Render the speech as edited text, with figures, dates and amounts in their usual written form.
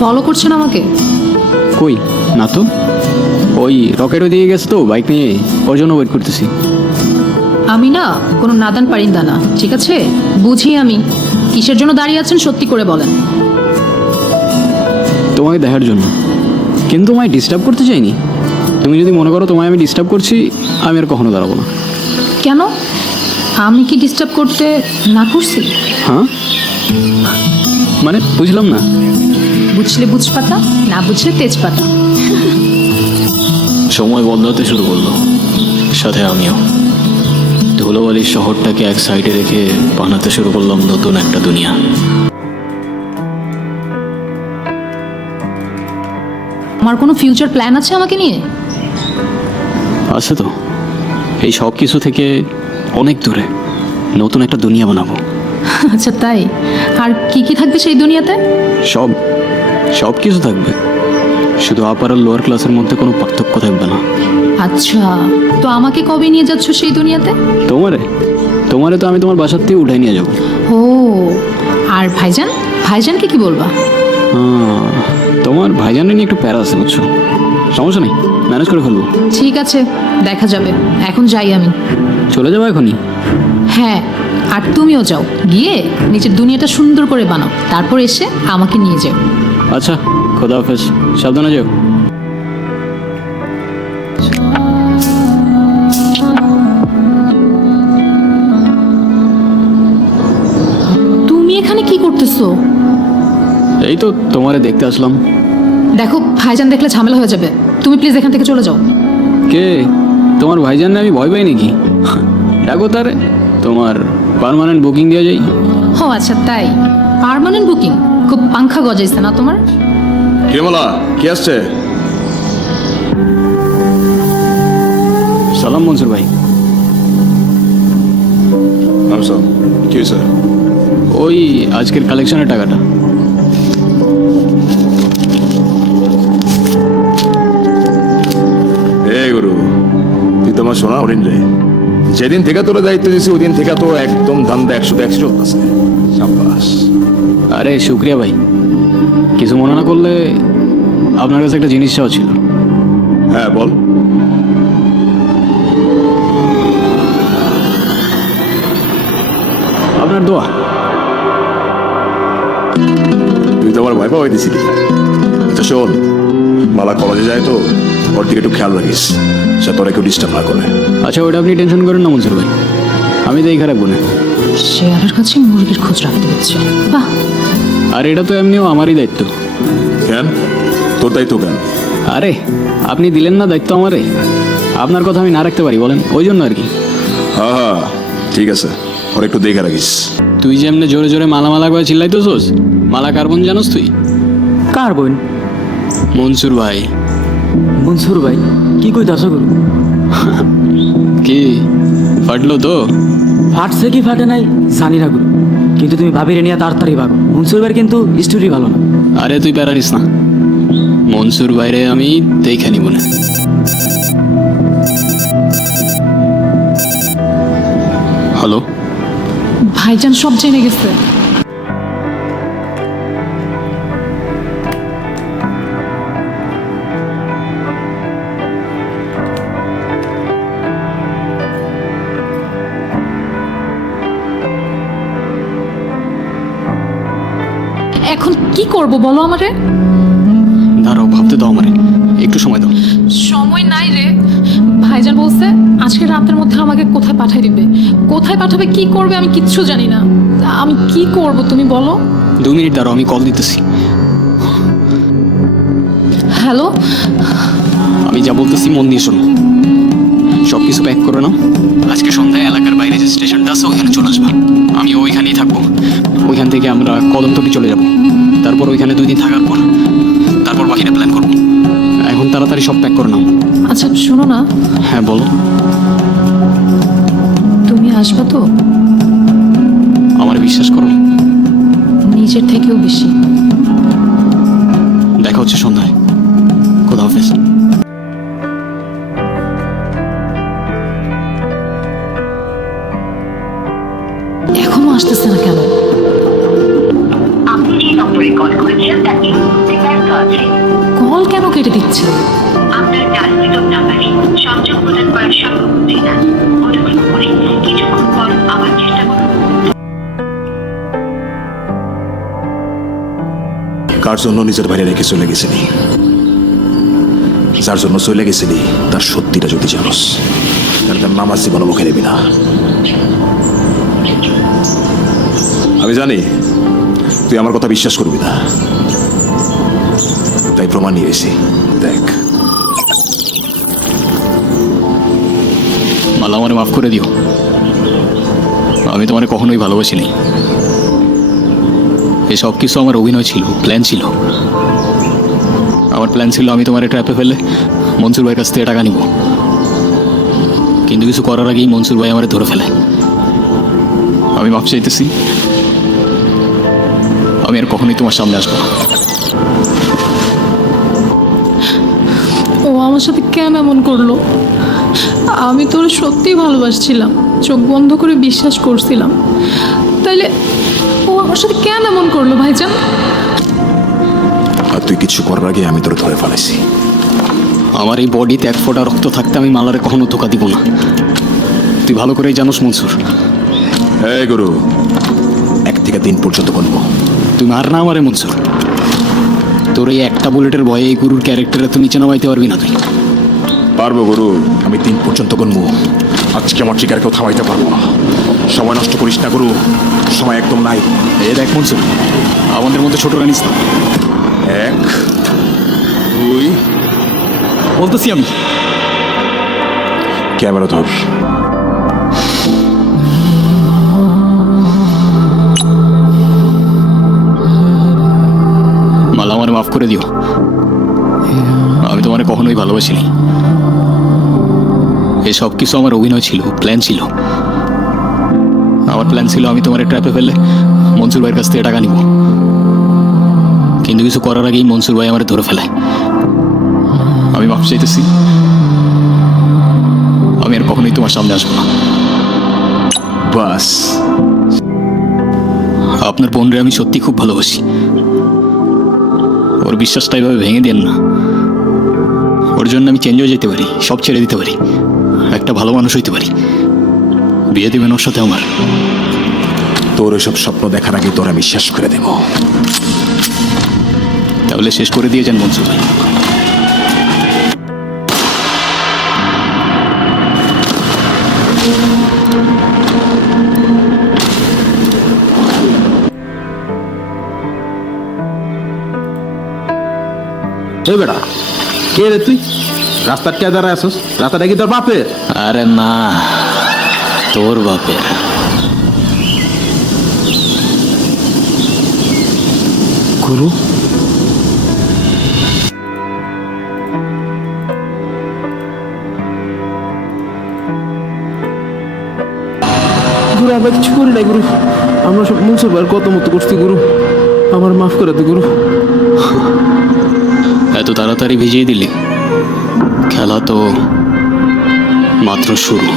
Follow করছেন আমাকে? কই না তো, ওই রকেটও দিয়ে গেছে তো বাইক নিয়ে, ওর জন্য ওয়েট করতেছি। আমি না কোনো নাদান পারিন্দা না, ঠিক আছে? বুঝি আমি। কিসের জন্য দাঁড়িয়ে আছেন সত্যি করে বলেন। তোমাকে দেখার জন্য, কিন্তু তোমায় ডিস্টার্ব করতে চাইনি। তুমি যদি মনে করো তোমায় আমি ডিস্টার্ব করছি, আমি আর কখনো দাঁড়াবো না। কেন? আমি কি ডিস্টার্ব করতে না করছি? হ্যাঁ মানে বুঝলাম না। বুঝলে বুঝপাতা, না বুঝলে তেজপাতা। সময় বদলাতে শুরু করলো, সাথে আমিও। ধুলোবালির শহরটাকে এক সাইডে রেখে বানাতে শুরু করলাম নতুন একটা দুনিয়া। আমার কোনো ফিউচার প্ল্যান আছে আমাকে নিয়ে? আছে তো, এই সব কিছু থেকে অনেক দূরে নতুন একটা দুনিয়া বানাবো। আচ্ছা তাই? আর কি কি থাকবে সেই দুনিয়াতে? সব সব কিছু থাকবে, শুধু আপার আর লোয়ার ক্লাসের মধ্যে কোনো পার্থক্য থাকবে না। আচ্ছা, তো আমাকে কবে নিয়ে যাচ্ছ সেই দুনিয়াতে? তোমারে তোমারে তো আমি তোমার বাসার থেকে উঠাই নিয়ে যাবো। ও, আর ভাইজান? ভাইজানকে কি বলবা? তোমার ভাইজানের নিয়ে একটু প্যারা আছে বুঝছো, সমস্যা নেই, ম্যানেজ করে ফেলবো। ঠিক আছে, দেখা যাবে। এখন যাই আমি। চলে যাবো এখনই? হ্যাঁ, আর তুমিও যাও, গিয়ে নিজের দুনিয়াটা সুন্দর করে বানাও, তারপর এসে আমাকে নিয়ে যাও। আচ্ছা, খোদা হাফেজ, সাবধানে যাও। তুমি এখানে কি করতেছো? এই তো তোমারে দেখতে আসলাম। দেখো, ভাইজান দেখলে ঝামেলা হয়ে যাবে। তুমি প্লিজ এখান থেকে চলে যাও। কে? তোমার ভাইজান না আমি ভয় পাই নাকি? ডাকো তারে, তোমার পার্মানেন্ট বুকিং দেওয়া যায়। ও আচ্ছা তাই, পার্মানেন্ট বুকিং? খুব পাংখা গজাইছে না তোমার? হিরমালা কি আসছে? সালাম মনসুর ভাই। আমসাম, কি হয়েছে? ওই আজকের কালেকশনের টাকাটা। এই গুরু, তুই তোমার শোনা হরিণ রে। যেদিন থেকে তোরা দায়িত্ব দিয়েছি ওই দিন থেকে তো একদম ধান্দা 100-100 চলতেছে। সাব্বাস। আরে শুক্রিয়া ভাই, কিছু মনে না করলে আপনার কাছে একটা জিনিস চাওয়া ছিল। হ্যাঁ বল। আপনার দোয়া। তুই তো আমার ভয় পাওয়াই দিছিলি। আচ্ছা শোন, মালা কলেজে যায় তো, ওর দিকে একটু খেয়াল রাখিস, সে তোরা কেউ ডিস্টার্ব না করে। আচ্ছা, ওটা আপনি টেনশন করেন না মনসুর ভাই, আমি তো এই খারাপ বোনে। শেয়ারের কাছে মুরগির খোঁজ রাখতে হচ্ছে। বাহ। আর এটা তো এমনিও আমারই দায়িত্ব। কেন তোর দায়িত্ব কেন? আরে আপনি দিলেন না দায়িত্ব আমারে, আপনার কথা আমি না রাখতে পারি বলেন, ওই জন্য আর কি। হ্যাঁ হ্যাঁ ঠিক আছে, ওর একটু দেখে রাখিস। তুই যে এমনি জোরে জোরে মালা মালা করে চিল্লাইতেছোস, মালা কার বোন জানোস তুই? কার বোন? মনসুর ভাই। মনসুর ভাই? কি কই দর্শক? কি ফাটলো তো? ফাটছে কি ফাটে নাই জানি না গুরু, কিন্তু তুমি ভাবিরে নিয়ে তাড়াতাড়ি ভাগো। মনসুর ভাইয়ের কিন্তু স্টোরি ভালো না। আরে তুই প্যারানিস না, মনসুর ভাইরে আমি দেখে নিব না। হ্যালো, ভাইজান সব জেনে গেছে। এখন কি করব বলো আমারে? দাঁড়াও, ভাবতে দাও আমারে, একটু সময় দাও। সময় নাই রে। ভাইজান বলছে আজকে রাতের মধ্যে আমাকে কোথায় পাঠাই দিবে। কোথায় পাঠাবে, কি করবে, আমি কিচ্ছু জানি না। আমি কি করব তুমি বলো। 2 মিনিট দাঁড়াও, আমি কল দিতেছি। হ্যালো। আমি যা বলতেছি মন দিয়ে শোনো, সব কিছু প্যাক করে নাও। আজকে সন্ধ্যায় এলাকার বাইরে যে স্টেশনটা আছে ওইখানে চলে আসবা, আমি ওইখানেই থাকবো। ওইখান থেকে আমরা কদমতলি চলে যাব, তারপর ওইখানে 2 দিন থাকার পর তারপর বাকিটা প্ল্যান করবো। এখন তাড়াতাড়ি সব প্যাক করে নাও। আচ্ছা শোনো না, হ্যাঁ বলো। তুমি আসবা তো? আমার বিশ্বাস করো, নিজের থেকেও বেশি। দেখা হচ্ছে সন্ধ্যায়। খোদা হাফেজ। এখনো আসতেছে না কেন? আপনি যে নম্বরে কল করেছেন তা এই মুহূর্তে ব্যস্ত। আছে। কল কেন কেটে দিচ্ছে? আপনার ডায়ালিত নাম্বারে সংযোগ প্রদান করা সম্ভব হচ্ছে না। অনুগ্রহ করে কিছুক্ষণ পর আবার চেষ্টা করুন। কার জন্য নিজের বাইরে রেখে চলে গেছিলি, যার জন্য চলে গেছিলি তার সত্যিটা যদি জানোস, তাহলে তার নামাজ জীবনে মুখে নেবি না। আমি জানি তুই আমার কথা বিশ্বাস করবি না, তাই প্রমাণ নিয়ে এসেছি। দেখ, মালা, আমারে মাফ করে দিও। আমি তোমারে কখনোই ভালোবাসিনি। এসব কিছু আমার অভিনয় ছিল, প্ল্যান ছিল। আমার প্ল্যান ছিল আমি তোমার ট্র্যাপে ফেলে মনসুর ভাইয়ের কাছ থেকে টাকা নিব, কিন্তু কিছু করার আগেই মনসুর ভাই আমারে ধরে ফেলে। আমি মাফ চাইতেছি। আমি আর কখনোই তোমার সামনে আসবো না। ও আমার সাথে কেন এমন করলো? আমি তোর সত্যিই ভালোবাসছিলাম, চোখ বন্ধ করে বিশ্বাস করছিলাম। তাইলে ও আমার সাথে কেন এমন করলো ভাইজান? আর তুই কিছু করার আগে আমি তোর ধরে ফেলেছি। আমার এই বডিতে এক ফোঁটা রক্ত থাকতে আমি মালারে কখনো ধোকা দিব না। তুই ভালো করেই জানোস মনসুর। এই গুরু, 1 থেকে 3 পর্যন্ত গুনবো। তুই মার না আমারে মনসুর। তোর এই একটা বুলেটের ভয়ে এই গুরুর ক্যারেক্টারে তুই নিচে নামাইতে পারবি না। তুই পারবো গুরু, আমি 3 পর্যন্ত গুনবো। আজকে আমার শিকার কেউ থামাইতে পারবো না। সময় নষ্ট করিস না গুরু, সময় একদম নাই। এই দেখ মনসুর, আমাদের মধ্যে ছোট রানিস না। 1, 2, বলতেছি আমি। ক্যামেরা ধর। মালা, আমারে মাফ করে দিও। আমি তোমারে কখনোই ভালোবাসিনি। এসব কিছু আমার অভিনয় ছিল, প্ল্যান ছিল। আমার প্ল্যান ছিল আমি তোমার ট্র্যাপে ফেলে মনসুর ভাইয়ের কাছ থেকে টাকা নিব, কিন্তু কিছু করার আগেই মনসুর ভাই আমারে ধরে ফেলে। আমি মাফ চাইতেছি। আমি আর কখনোই তোমার সামনে আসবো না। বাস, আপনার বোনরে আমি সত্যি খুব ভালোবাসি। ওর বিশ্বাসটা এভাবে ভেঙে দেন না। ওর জন্য আমি চেঞ্জ হয়ে যেতে পারি, সব ছেড়ে দিতে পারি, একটা ভালো মানুষ হইতে পারি। বিয়ে দেবেন ওর সাথে আমার? তোর এসব স্বপ্ন দেখার আগে তোর আমি শেষ করে দেব। তাহলে শেষ করে দিয়ে যান মনসুর ভাই। এই বেটা, কে রে তুই? রাস্তার কে দাঁড়ায় আসস? রাস্তাটা কি তোর বাপের? আরে না, তোর বাপের। গুরু, গুরু আমরা কিছু করি নাই গুরু। আমরা সব মুনসুর ভাইয়ের কত মতো করছি গুরু, আমার মাফ করে দে গুরু। এত তাড়াতাড়ি ভিজিয়ে দিলি? খেলা তো মাত্র শুরু।